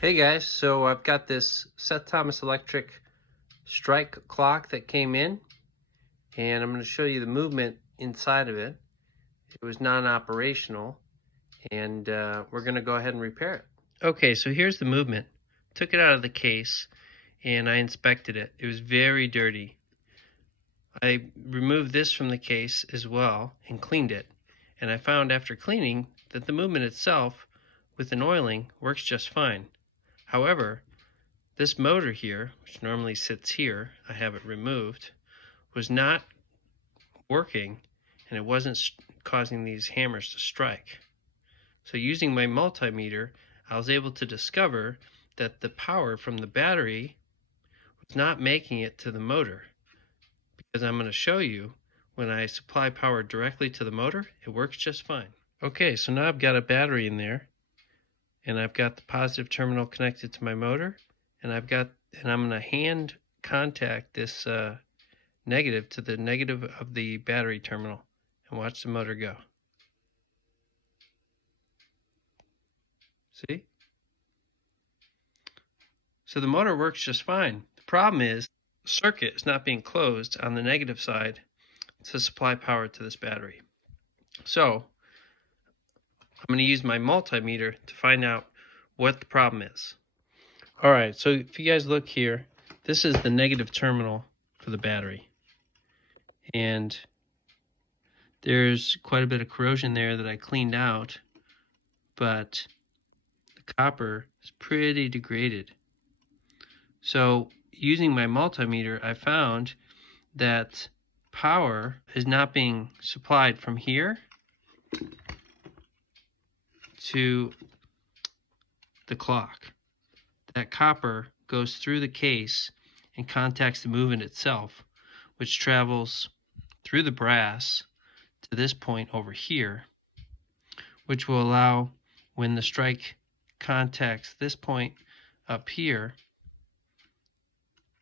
Hey guys, so I've got this Seth Thomas Electric strike clock that came in, and I'm going to show you the movement inside of it. It was non-operational, and we're going to go ahead and repair it. Okay, so here's the movement. Took it out of the case, and I inspected it. It was very dirty. I removed this from the case as well and cleaned it, and I found after cleaning that the movement itself, with an oiling, works just fine. However, this motor here, which normally sits here, I have it removed, was not working, and it wasn't causing these hammers to strike. So using my multimeter, I was able to discover that the power from the battery was not making it to the motor. Because I'm going to show you, when I supply power directly to the motor, it works just fine. Okay, so now I've got a battery in there, and I've got the positive terminal connected to my motor, and I'm going to hand contact this negative to the negative of the battery terminal and watch the motor go. See? So the motor works just fine. The problem is the circuit is not being closed on the negative side to supply power to this battery. So I'm going to use my multimeter to find out what the problem is. All right, so if you guys look here, this is the negative terminal for the battery. And there's quite a bit of corrosion there that I cleaned out, but the copper is pretty degraded. So using my multimeter, I found that power is not being supplied from here to the clock. That copper goes through the case and contacts the movement itself, which travels through the brass to this point over here, which will allow, when the strike contacts this point up here,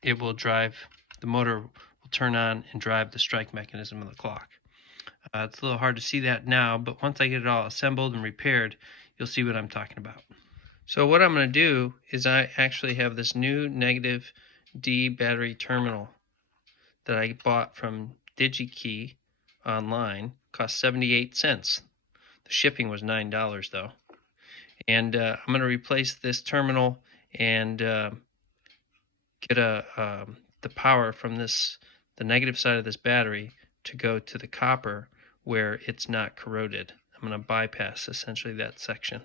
it will drive, the motor will turn on and drive the strike mechanism of the clock. It's a little hard to see that now, but once I get it all assembled and repaired, you'll see what I'm talking about. So what I'm going to do is I actually have this new negative D battery terminal that I bought from DigiKey online. Cost 78 cents. The shipping was $9 though. And I'm going to replace this terminal and get the power from the negative side of this battery to go to the copper where it's not corroded. I'm going to bypass essentially that section.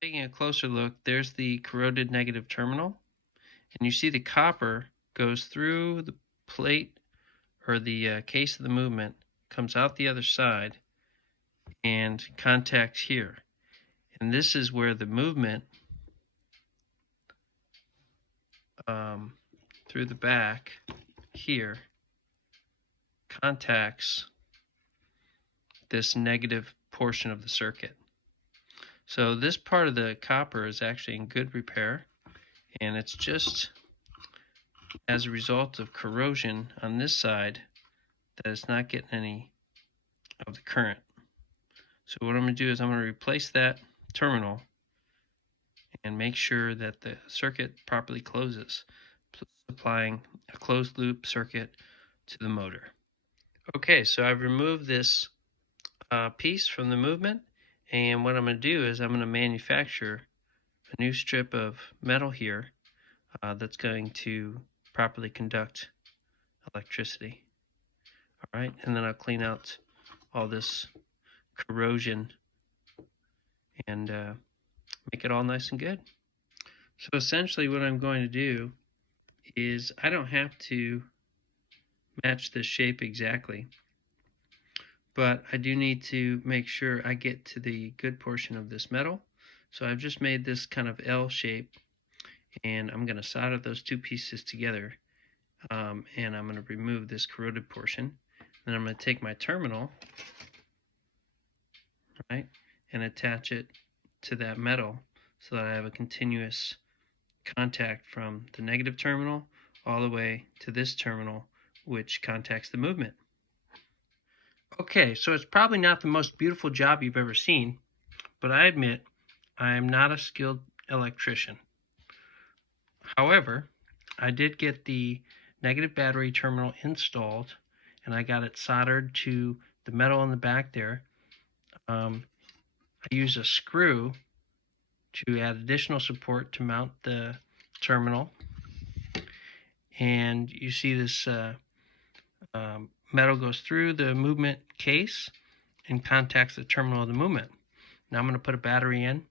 Taking a closer look, there's the corroded negative terminal, and you see the copper goes through the plate or the case of the movement, comes out the other side, and contacts here. And this is where the movement through the back here contacts this negative portion of the circuit. So this part of the copper is actually in good repair, and it's just as a result of corrosion on this side that it's not getting any of the current. So what I'm going to do is I'm going to replace that terminal and make sure that the circuit properly closes, supplying a closed loop circuit to the motor. Okay, so I've removed this piece from the movement, and what I'm going to do is I'm going to manufacture a new strip of metal here that's going to properly conduct electricity. All right, and then I'll clean out all this corrosion and make it all nice and good. So essentially what I'm going to do is I don't have to match this shape exactly, but I do need to make sure I get to the good portion of this metal. So I've just made this kind of L shape, and I'm going to solder those two pieces together, and I'm going to remove this corroded portion. Then I'm going to take my terminal, right, and attach it to that metal so that I have a continuous contact from the negative terminal all the way to this terminal, which contacts the movement. Okay, so it's probably not the most beautiful job you've ever seen, but I admit I am not a skilled electrician. However, I did get the negative battery terminal installed, and I got it soldered to the metal in the back there. I used a screw to add additional support to mount the terminal, and you see this metal goes through the movement case and contacts the terminal of the movement. Now I'm going to put a battery in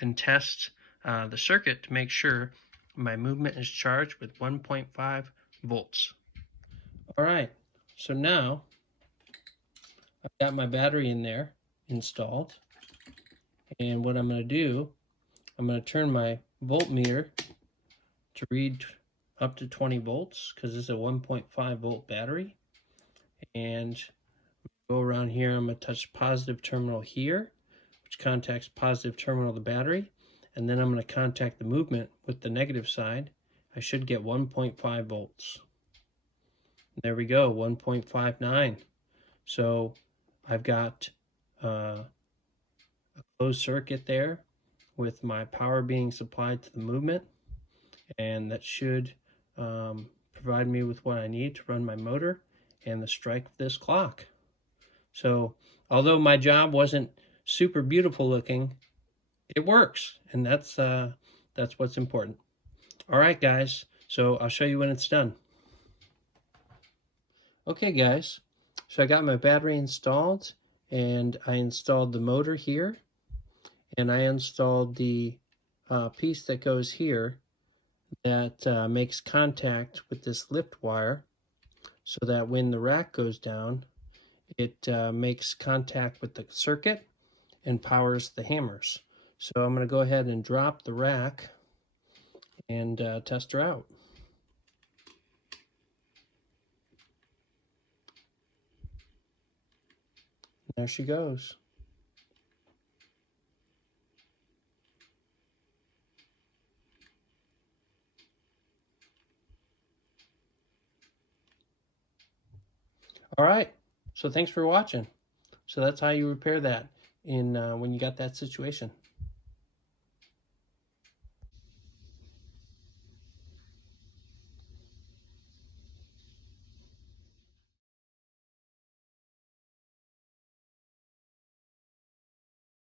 and test the circuit to make sure my movement is charged with 1.5 volts. All right, so now I've got my battery in there installed, and what I'm going to do, I'm going to turn my voltmeter to read up to 20 volts because it's a 1.5 volt battery, and go around here. I'm going to touch positive terminal here, which contacts positive terminal of the battery, and then I'm going to contact the movement with the negative side. I should get 1.5 volts. There we go, 1.59. So I've got a closed circuit there with my power being supplied to the movement, and that should provide me with what I need to run my motor and the strike of this clock. So although my job wasn't super beautiful looking, it works, and that's what's important. All right, guys, so I'll show you when it's done. Okay, guys, so I got my battery installed, and I installed the motor here, and I installed the piece that goes here that makes contact with this lift wire, so that when the rack goes down, it makes contact with the circuit and powers the hammers. So I'm going to go ahead and drop the rack and test her out. There she goes. All right, so thanks for watching. So that's how you repair that in when you got that situation.